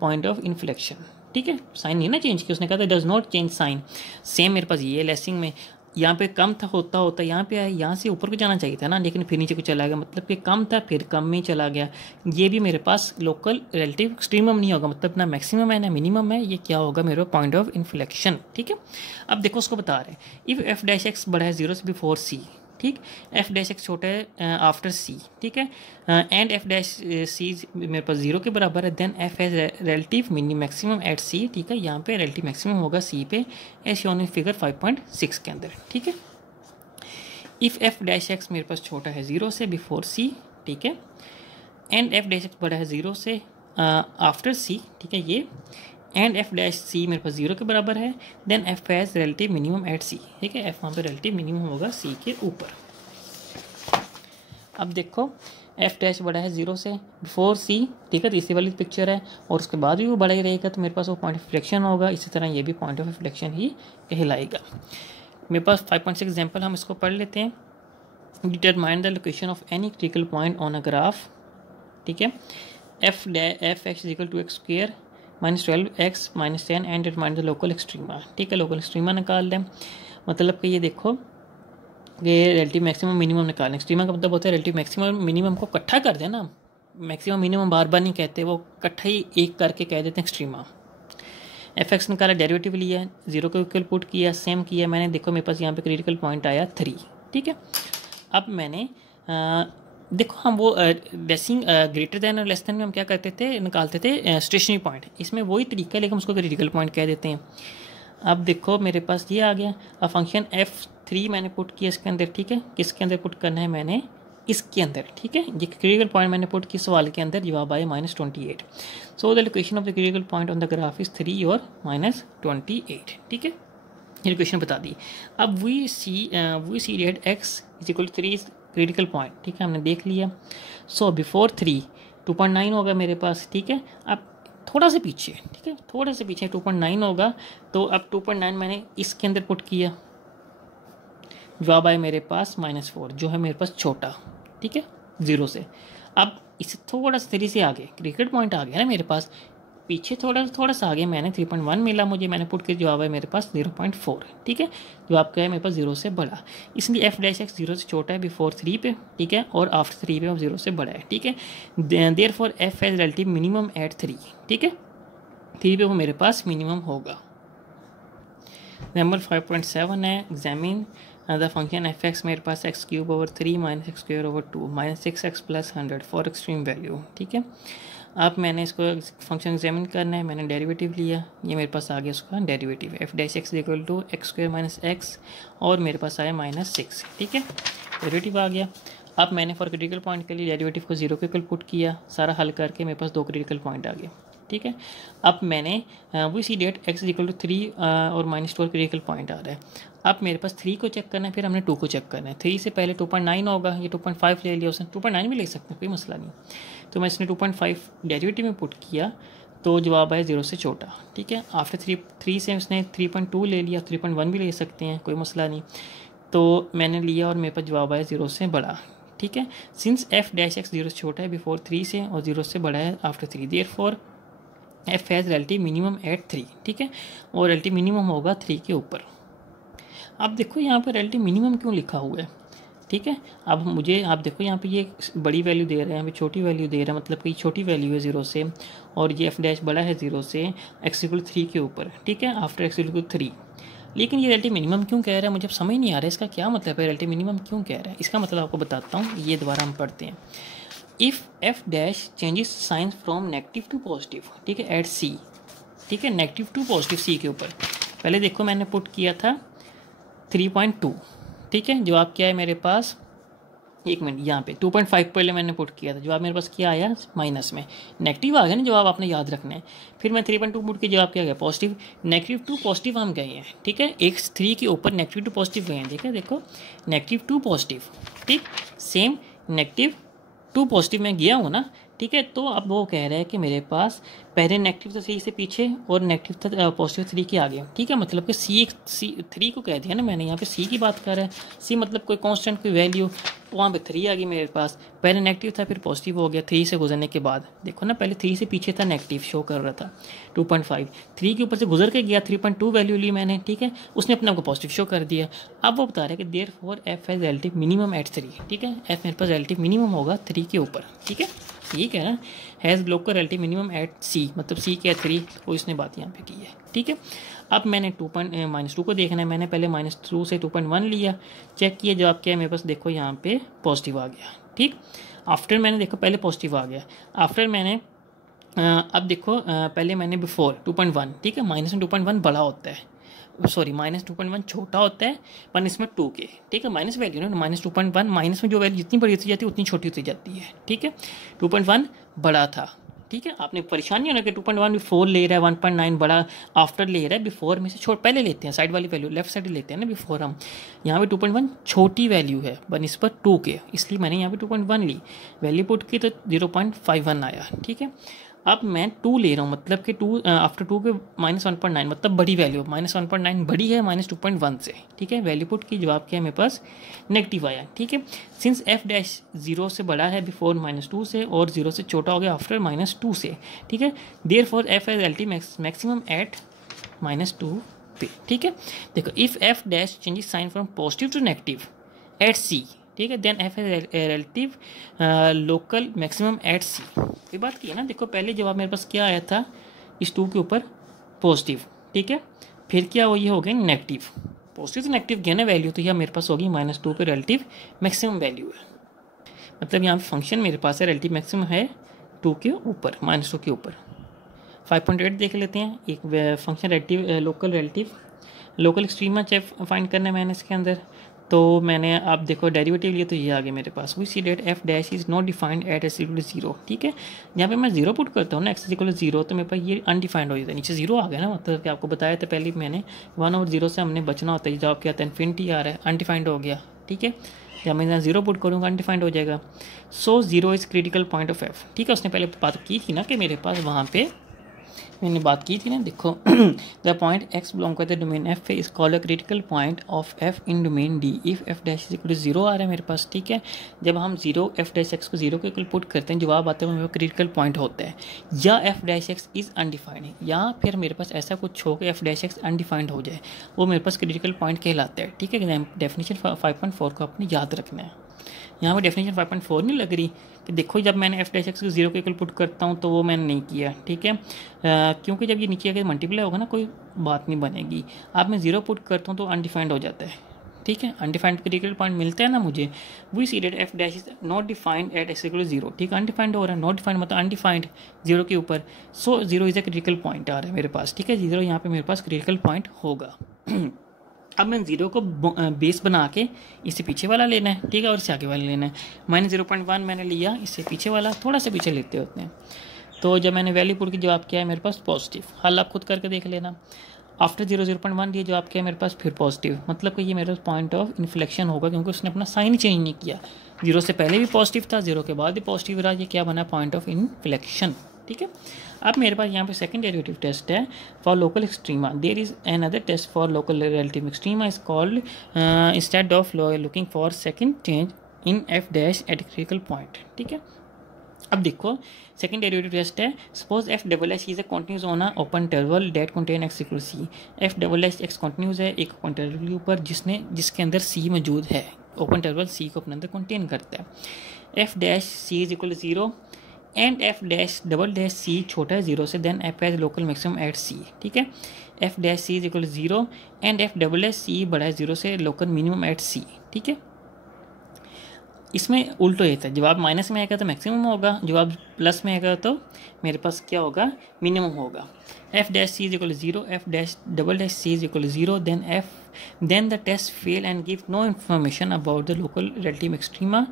पॉइंट ऑफ इन्फ्लेक्शन, ठीक है। साइन नहीं ना चेंज किया उसने, कहा था does not change sign. Same मेरे पास ये लेसिंग में यहाँ पे कम था, होता यहाँ पे आया, यहाँ से ऊपर को जाना चाहिए था ना, लेकिन फिर नीचे को चला गया, मतलब कि कम था फिर कम में चला गया। ये भी मेरे पास लोकल रिलेटिव एक्सट्रीमम नहीं होगा, मतलब ना मैक्सिमम है ना मिनिमम है, ये क्या होगा मेरे पॉइंट ऑफ इन्फ्लेक्शन, ठीक है। अब देखो उसको बता रहे हैं, इफ एफ डैश एक्स बड़ा है 0 से बिफोर सी, ठीक, एफ डैश एक्स छोटा है आफ्टर सी, ठीक है, एंड एफ डैश सी मेरे पास 0 के बराबर है, then F has relative minimum maximum at सी, ठीक है, यहाँ पे रिलेटिव मैक्सिमम होगा सी पे, एज शोन इन फिगर 5.6 के अंदर, ठीक है। इफ एफ डैश एक्स मेरे पास छोटा है 0 से बिफोर सी, ठीक है, एंड एफ डैश एक्स बड़ा है 0 से आफ्टर सी, ठीक है, ये एंड एफ डैश सी मेरे पास 0 के बराबर है, then F has relative minimum at सी, ठीक है, एफ वहाँ पे रिलेटिव मिनिमम होगा सी के ऊपर। अब देखो एफ डैश बड़ा है 0 से बिफोर सी, ठीक है, तो इसी वाली पिक्चर है, और उसके बाद भी वो बड़ा ही रहेगा, तो मेरे पास वो पॉइंट ऑफ रिफ्लेक्शन होगा, इसी तरह ये भी पॉइंट ऑफ रिफ्लेक्शन ही कहलाएगा। मेरे पास 5.6 एग्जाम्पल हम इसको पढ़ लेते हैं। Determine the location of any critical point on a graph, ठीक है, f x equal to x square -12x -10 and determine the local extrema, ठीक है, लोकल एक्सट्रीमा निकाल दें, मतलब कि ये देखो ये रिलेटिव मैक्सिमम मिनिमम निकालें, एक्सट्रीमा का मतलब होता है रिलेटिव मैक्सिमम मिनिमम को इकट्ठा कर दें ना, मैक्सिमम मिनिमम बार बार नहीं कहते, वो इकट्ठा ही एक करके कह देते हैं एक्सट्रीमा। एफ एक्स निकाला, डेरिवेटिव लिया, 0 को इक्वल पुट किया, सेम किया मैंने, देखो मेरे पास यहाँ पे क्रिटिकल पॉइंट आया 3, ठीक है। अब मैंने देखो हम वो लेसिंग ग्रेटर देन और लेस देन में हम क्या करते थे, निकालते थे स्टेशनरी पॉइंट, इसमें वही तरीका है लेकिन उसको क्रिटिकल पॉइंट कह देते हैं। अब देखो मेरे पास ये आ गया, अब फंक्शन f3 मैंने पुट किया इसके अंदर, ठीक है, किसके अंदर पुट करना है मैंने, इसके अंदर, ठीक है, ये क्रिटिकल पॉइंट मैंने पुट किया सवाल के अंदर, जवाब आया -28। So the location of the critical point on the graph is 3 और -28, ठीक है, ये लोकेशन बता दी। अब we see that x is equal to 3 critical point, ठीक है, हमने देख लिया। सो बिफोर 3 2.9 होगा मेरे पास, ठीक है, अब थोड़ा से पीछे, ठीक है, थोड़ा से पीछे 2.9 होगा, तो अब 2.9 मैंने इसके अंदर पुट किया, जवाब आया मेरे पास -4, जो है मेरे पास छोटा, ठीक है, 0 से। अब इससे थोड़ा सा 3 से आगे क्रिटिकल पॉइंट आ गया ना मेरे पास, पीछे थोड़ा सा आगे मैंने 3.1 मिला मुझे, मैंने पुट के जवाब है मेरे पास 0.4, ठीक है, जवाब क्या है मेरे पास 0 से बड़ा, इसलिए एफ डैश एक्स 0 से छोटा है बिफोर 3 पे, ठीक है, और आफ्टर 3 पे अब 0 से बड़ा है, ठीक है, therefore F has relative minimum at 3, ठीक है, 3 पे वो मेरे पास मिनिमम होगा। नंबर 5.7 है, examine the function F x मेरे पास x³/3 -x²/2 -6x + 100 for extreme value, ठीक है। अब मैंने इसको फंक्शन एग्जामिन करना है, मैंने डेरिवेटिव लिया, ये मेरे पास आ गया उसका derivative, f dash x equal to x² - x, और मेरे पास आया -6, ठीक है, डेरिवेटिव आ गया। अब मैंने फॉर क्रिटिकल पॉइंट के लिए डेरिवेटिव को 0 के इक्वल पुट किया, सारा हल करके मेरे पास 2 क्रिटिकल पॉइंट आ गए, ठीक है। अब मैंने we see that x equal to 3 और -4 क्रिटिकल पॉइंट आ रहा है। अब मेरे पास 3 को चेक करना है, फिर हमने 2 को चेक करना है। 3 से पहले 2.9 होगा, ये 2.5 ले लिया उसने, 2.9 भी ले सकते हैं, कोई मसला नहीं। तो मैं इसने 2.5 डेरिवेटिव में पुट किया, तो जवाब आया 0 से छोटा, ठीक है। आफ्टर 3 से उसने 3.2 ले लिया, 3.1 भी ले सकते हैं, कोई मसला नहीं। तो मैंने लिया और मेरे पास जवाब आया 0 से बड़ा, ठीक है। सिंस एफ डैश एक्स 0 से छोटा है बिफोर 3 से और 0 से बड़ा है after 3, therefore f has relative minimum at 3, ठीक है, और रिलेटिव मिनिमम होगा 3 के ऊपर। अब देखो यहाँ पर रिलेटिव मिनिमम क्यों लिखा हुआ है, ठीक है। अब मुझे आप देखो यहाँ पे ये बड़ी वैल्यू दे रहा है, यहाँ पे छोटी वैल्यू दे रहा है, मतलब कि छोटी वैल्यू है 0 से, और ये एफ डैश बड़ा है 0 से x=3 के ऊपर, ठीक है, आफ्टर x=3। लेकिन ये रिलेटिव मिनिमम क्यों कह रहा है, मुझे समझ नहीं आ रहा है इसका क्या मतलब है, रिलेटिव मिनिमम क्यों कह रहा है। इसका मतलब आपको बताता हूँ, ये दोबारा हम पढ़ते हैं। If f dash changes sign from negative to positive, ठीक है, एट सी, ठीक है, नेगेटिव टू पॉजिटिव सी के ऊपर। पहले देखो मैंने पुट किया था 3.2, ठीक है, जवाब क्या है मेरे पास, एक मिनट, यहाँ पे 2.5 पहले मैंने पुट किया था, जवाब मेरे पास क्या आया, माइनस में, नेगेटिव आ गया ना जवाब, आपने याद रखना है। फिर मैं 3.2 पुट के जवाब क्या गया, पॉजिटिव, नेगेटिव टू पॉजिटिव हम गए हैं, ठीक है, एक 3 के ऊपर नेगेटिव टू पॉजिटिव गए हैं, ठीक है, देखो नेगेटिव टू पॉजिटिव, ठीक, सेम नेगेटिव टू पॉजिटिव में गया हूँ ना, ठीक है। तो अब वो कह रहा है कि मेरे पास पहले नेगेटिव था 3 से पीछे और नेगेटिव था पॉजिटिव 3 के आगे, ठीक है, मतलब कि सी 3 को कह दिया ना मैंने, यहाँ पे सी की बात कर रहा है, सी मतलब कोई कांस्टेंट कोई वैल्यू, तो वहाँ पे 3 आ गई मेरे पास, पहले नेगेटिव था फिर पॉजिटिव हो गया 3 से गुजरने के बाद, देखो ना पहले 3 से पीछे था नेगेटिव शो कर रहा था 2.5, 3 के ऊपर से गुजर के गया 3.2 वैल्यू ली मैंने, ठीक है, उसने अपने आपको पॉजिटिव शो कर दिया। अब वो बता रहा है कि therefore F has relative minimum at 3, ठीक है, एफ मेरे पास रिलेटिव मिनिमम होगा 3 के ऊपर, ठीक है, ठीक है ना, has local relative minimum at C, मतलब सी के 3, वो इसने बात यहाँ पे की है, ठीक है। अब मैंने -2 को देखना है, मैंने पहले -2 से 2.1 लिया, चेक किया जवाब क्या है मेरे पास, देखो यहाँ पे पॉजिटिव आ गया, ठीक, आफ्टर मैंने देखो पहले पॉजिटिव आ गया, आफ्टर मैंने अब देखो पहले मैंने बिफोर 2.1, ठीक है, माइनस में 2.1 बड़ा होता है, सॉरी -2.1 छोटा होता है पर इसमें 2 के, ठीक है, माइनस वैल्यू ना, -2.1 माइनस में जो वैल्यू जितनी बड़ी होती जाती है उतनी छोटी होती जाती है, ठीक है, 2.1 बड़ा था, ठीक है, आपने परेशानी होना कि 2.1 बिफोर ले रहा है, 1.9 बड़ा आफ्टर ले रहा है, बिफोर में से छोट पहले लेते हैं, साइड वाली वैल्यू लेफ्ट साइड लेते हैं ना बिफोर हम, यहाँ पे 2.1 छोटी वैल्यू है बनिस्बत 2 के, इसलिए मैंने यहाँ पे 2.1 ली, वैल्यू पुट की तो 0.51 आया, ठीक है। अब मैं 2 ले रहा हूँ, मतलब कि 2 आफ्टर 2 के -1.9 मतलब बड़ी वैल्यू, -1.9 बड़ी है -2.1 से, ठीक है, वैल्यू पुट की जवाब क्या है मेरे पास, नेगेटिव आया, ठीक है। सिंस एफ डैश 0 से बड़ा है बिफोर -2 से और 0 से छोटा हो गया आफ्टर -2 से, ठीक है, therefore F has relative maximum at -2 पे, ठीक है। देखो if F dash changes sign from positive to negative at सी, ठीक है, then F has relative local maximum at C, ये बात की है ना, देखो पहले जवाब मेरे पास क्या आया था, इस 2 के ऊपर पॉजिटिव, ठीक है, फिर क्या वो ये हो गया नेगेटिव, पॉजिटिव तो नेगेटिव गया ना वैल्यू, तो यह मेरे पास होगी -2 पे रिलेटिव मैक्सिमम वैल्यू है, मतलब यहाँ फंक्शन मेरे पास है रिलेटिव मैक्सिमम है 2 के ऊपर, -2 के ऊपर। 5.8 देख लेते हैं, एक function relative local extrema check find करना है मैंने इसके अंदर, तो मैंने आप देखो डेरिवेटिव लिए तो ये आ गया मेरे पास, we see that f dash is not defined at x equal to 0, ठीक है, यहाँ पे मैं 0 पुट करता हूँ ना, एक्स इक्वल टू 0, तो मेरे पास ये अनडिफाइंड हो जाता है, नीचे 0 आ गया ना, मतलब कि आपको बताया था पहले मैंने 1 और 0 से हमने बचना होता है, जवाब क्या आता है इन्फिनिटी आ रहा है, अनडिफाइंड हो गया, ठीक है, जब मैं यहाँ 0 पुट करूँगा अनडिफाइंड हो जाएगा, सो 0 is critical point of F, ठीक है, उसने पहले बात की थी ना कि मेरे पास वहाँ पे मैंने बात की थी ना, देखो द पॉइंट एक्स बिलोंग करते domain f is called a critical point of f in domain D if F dash is equal to 0 आ रहा है मेरे पास, ठीक है, जब हम 0 एफ डैश एक्स को 0 के इक्वल पुट करते हैं जवाब आता है वो क्रिटिकल पॉइंट होता है, या F dash x is undefined, या फिर मेरे पास ऐसा कुछ हो कि एफ डैश एक्स अनडिफाइंड हो जाए, वो मेरे पास क्रिटिकल पॉइंट कहलाता है, ठीक है। डेफिनेशन 5.4 को आपने याद रखना है, यहाँ पर डेफिनेशन 5.4 नहीं लग रही कि देखो जब मैंने एफ डैश एक्स को 0 के इक्वल पुट करता हूँ तो वो मैंने नहीं किया, ठीक है, क्योंकि जब ये नीचे आके मल्टीप्लाई होगा ना कोई बात नहीं बनेगी, अब मैं 0 पुट करता हूँ तो अनडिफाइंड हो जाता है, ठीक है, अनडिफाइंड क्रिटिकल पॉइंट मिलता है ना मुझे, we see that f dash is not defined at x equal to 0, ठीक है, अनडिफाइंड हो रहा है, नॉट डिफाइंड मतलब अनडिफाइंड 0 के ऊपर, सो 0 इज अ क्रिटिकल पॉइंट आ रहा है मेरे पास, ठीक है, 0 यहाँ पे मेरे पास क्रिटिकल पॉइंट होगा। अब मैं 0 को बेस बना के इससे पीछे वाला लेना है, ठीक है, और इससे आगे वाला लेना है, -0.1 मैंने लिया, इससे पीछे वाला थोड़ा सा पीछे लेते होते हैं, तो जब मैंने वैल्यू पुट की जवाब क्या है मेरे पास पॉजिटिव, हल आप खुद करके देख लेना, आफ्टर 0.1 दिए जवाब क्या है मेरे पास फिर पॉजिटिव, मतलब कि ये मेरे पास पॉइंट ऑफ इन्फ्लेक्शन होगा क्योंकि उसने अपना साइन चेंज नहीं किया, 0 से पहले भी पॉजिटिव था 0 के बाद भी पॉजिटिव रहा, ये क्या बना पॉइंट ऑफ इन्फ्लेक्शन, ठीक है। अब मेरे पास यहाँ पे सेकंड डेरिवेटिव टेस्ट है for local extrema, there is another test for local relative extrema is called instead of looking for second change in f dash at critical point, ठीक है। अब देखो सेकंड डेरिवेटिव टेस्ट है, suppose f double H is a continuous on a open interval that contain x equal C, f double H x continuous है एक open interval के ऊपर जिसके अंदर सी मौजूद है, ओपन इंटरवल सी को अपने अंदर कंटेन करता है, f dash C is equal to 0 and f dash double dash c छोटा है 0 से, then F has local maximum at सी, ठीक है, f dash C is equal to 0 and f double dash c बड़ा है 0 से, लोकल मिनिमम एट सी, ठीक है। इसमें उल्टो ये था, जवाब माइनस में आएगा तो मैक्सिमम होगा, जवाब प्लस में आएगा तो मेरे पास क्या होगा, मिनिमम होगा। F dash C is equal 0, f dash double dash C is equal 0, then the test fail and give no information about the local relative extrema.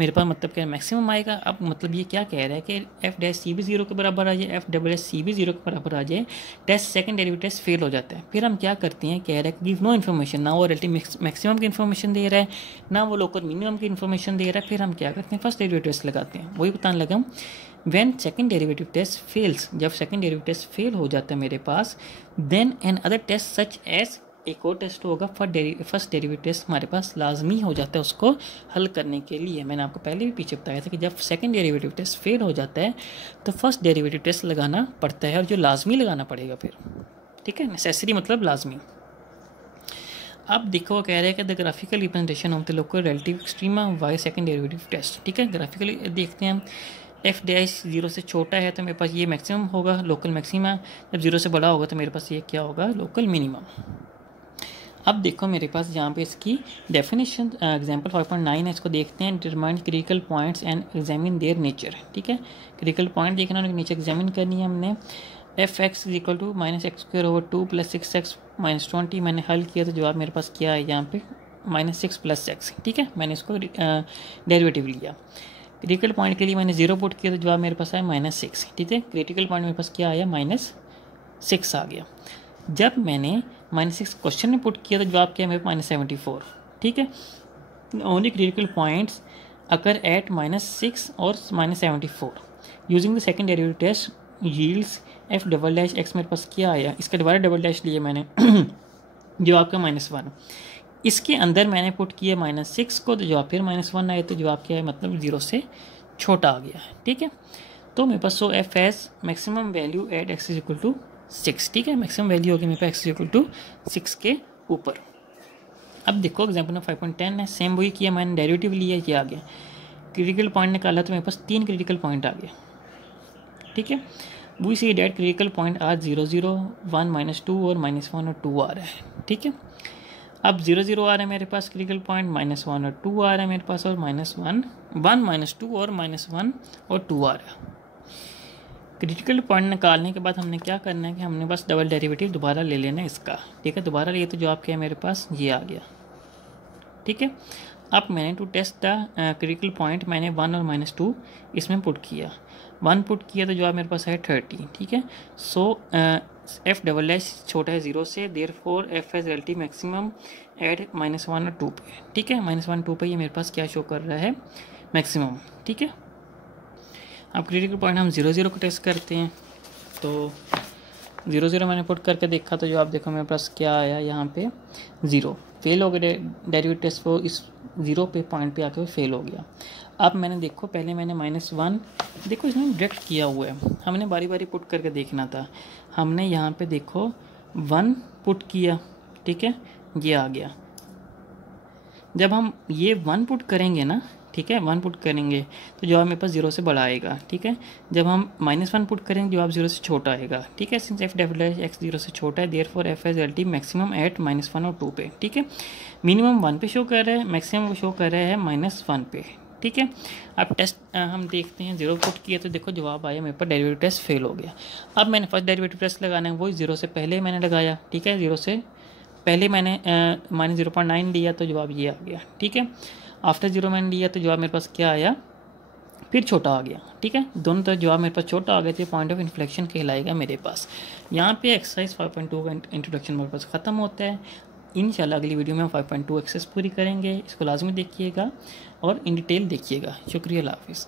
मेरे पास मतलब क्या मैक्सिमम आएगा। अब मतलब ये क्या कह रहा है कि एफ डैश सी भी 0 के बराबर आ जाए, एफ डबल डैश सी भी 0 के बराबर आ जाए, test second derivative test fail हो जाता है। फिर हम क्या करते हैं, कह रहा है कि गिव नो इन्फॉर्मेशन, ना वो रिलेटिव मैक्सिमम की इन्फॉर्मेशन दे रहा है, ना वो लोकल मिनिमम की इन्फॉर्मेशन दे रहा है। फिर हम क्या करते हैं, फर्स्ट डेरिवेटिव टेस्ट लगाते हैं। वही बताने लगा, when second derivative test fails, जब सेकंड डेरिवेटिव टेस्ट फेल हो जाता है मेरे पास, then another test such as, एक और टेस्ट होगा फर्स्ट डेरिवेटिव टेस्ट हमारे पास लाजमी हो जाता है उसको हल करने के लिए। मैंने आपको पहले भी पीछे बताया था कि जब सेकंड डेरिवेटिव टेस्ट फेल हो जाता है तो फर्स्ट डेरिवेटिव टेस्ट लगाना पड़ता है, और जो लाजमी लगाना पड़ेगा फिर, ठीक है, नेसेसरी मतलब लाजमी। अब देखो कह रहे हैं कि the graphical representation of the local relative extrema via second derivative test. ठीक है, ग्राफिकली देखते हैं हम। एफ डैश 0 से छोटा है तो मेरे पास ये मैक्सिमम होगा, लोकल मैक्सिमा। जब 0 से बड़ा होगा तो मेरे पास ये क्या होगा, लोकल मिनिमम। अब देखो मेरे पास यहाँ पे इसकी डेफिनेशन एग्जांपल 5.9 है, इसको देखते हैं। Determine critical points and examine their nature. ठीक है, क्रिटिकल पॉइंट देखना है, नेचर एग्जामिन करनी है हमने। F x is equal to -x² + 6x - 20। मैंने हल किया तो जवाब मेरे पास क्या है यहाँ पे, -6 + x। ठीक है, मैंने इसको डेरिवेटिव लिया। क्रिटिकल पॉइंट के लिए मैंने 0 पुट किया तो जवाब मेरे पास आया -6। ठीक है, क्रिटिकल पॉइंट मेरे पास क्या आया, -6 आ गया। जब मैंने -6 क्वेश्चन में पुट किया तो जवाब क्या है मेरे पास, -74। ठीक है, only critical points occur at -6 और -74 using the second derivative test yields f double dash x. मेरे पास क्या आया, इसका दोबारा डबल डैश लिया मैंने जवाब का -1। इसके अंदर मैंने पुट किया -6 को तो जवाब फिर -1 आया, तो जवाब क्या है, मतलब 0 से छोटा आ गया है। ठीक है, तो मेरे पास so f has maximum value at x is equal to 6। ठीक है, मैक्सिमम वैल्यू होगी मेरे पास एक्स इज इक्वल टू 6 के ऊपर। अब देखो एग्जाम्पल में 5.10 है, सेम वही किया मैंने, डेरिवेटिव लिया, ये आ गया। क्रिटिकल पॉइंट निकाला तो मेरे पास 3 क्रिटिकल पॉइंट आ गया। ठीक है, we see that critical point आज 0, 0, 1, -2 और -1 और 2 आ रहा है। ठीक है, अब 0, 0 आ रहा है मेरे पास क्रिटिकल पॉइंट, -1 और 2 आ रहा है मेरे पास, और -1, 1, -2 और -1 और 2 आ रहा है। क्रिटिकल पॉइंट निकालने के बाद हमने क्या करना है कि हमने बस डबल डेरिवेटिव दोबारा ले लेना है इसका। ठीक है, दोबारा लिए तो जवाब क्या है मेरे पास, ये आ गया। ठीक है, अब मैंने to test the critical point मैंने 1 और -2 इसमें पुट किया। 1 पुट किया तो जवाब मेरे पास है 30। ठीक है, सो एफ डबल डैश छोटा है 0 से, therefore f has relative maximum at -1 और 2 पे। ठीक है, -1, 2 पे ये मेरे पास क्या शो कर रहा है, मैक्सिमम। ठीक है, अब क्रिटिकल पॉइंट हम 0, 0 को टेस्ट करते हैं। तो 0, 0 मैंने पुट करके देखा तो जवाब देखो मेरे पास क्या आया, यहाँ पे 0 फेल हो गया। डेरिवेटिव टेस्ट को इस 0 पे पॉइंट पे आके फेल हो गया। अब मैंने देखो पहले मैंने -1 देखो इसमें डायरेक्ट किया हुआ है, हमने बारी बारी पुट करके देखना था। हमने यहाँ पे देखो 1 पुट किया, ठीक है, ये आ गया। जब हम ये 1 पुट करेंगे ना, ठीक है, 1 पुट करेंगे तो जवाब मेरे पास 0 से बड़ा आएगा। ठीक है, जब हम -1 पुट करेंगे जवाब 0 से छोटा आएगा। ठीक है, since f double dash x 0 से छोटा है, therefore f has relative maximum at -1 और 2 पे। ठीक है, मिनिमम 1 पे शो कर रहा है, मैक्सिमम शो कर रहा है -1 पे। ठीक है, अब टेस्ट हम देखते हैं, 0 पुट किया तो देखो जवाब आया मेरे पास, डेरिवेटिव टेस्ट फेल हो गया। अब मैंने फर्स्ट डेरिवेटिव टेस्ट लगाना है, वही 0 से पहले मैंने लगाया। ठीक है, 0 से पहले मैंने -0.9 लिया तो जवाब ये आ गया। ठीक है, आफ्टर 0 मैंने लिया तो जवाब मेरे पास क्या आया, फिर छोटा आ गया। ठीक है, दोनों तरफ जवाब मेरे पास छोटा आ गया, तो पॉइंट ऑफ इन्फ्लेक्शन कहलाएगा मेरे पास। यहाँ पे एक्सरसाइज 5.2 का इंट्रोडक्शन मेरे पास ख़त्म होता है। इंशाल्लाह अगली वीडियो में हम 5.2 एक्सरसाइज पूरी करेंगे, इसको लाजमी देखिएगा और इन डिटेल देखिएगा। शुक्रिया, अल्लाह हाफिज़।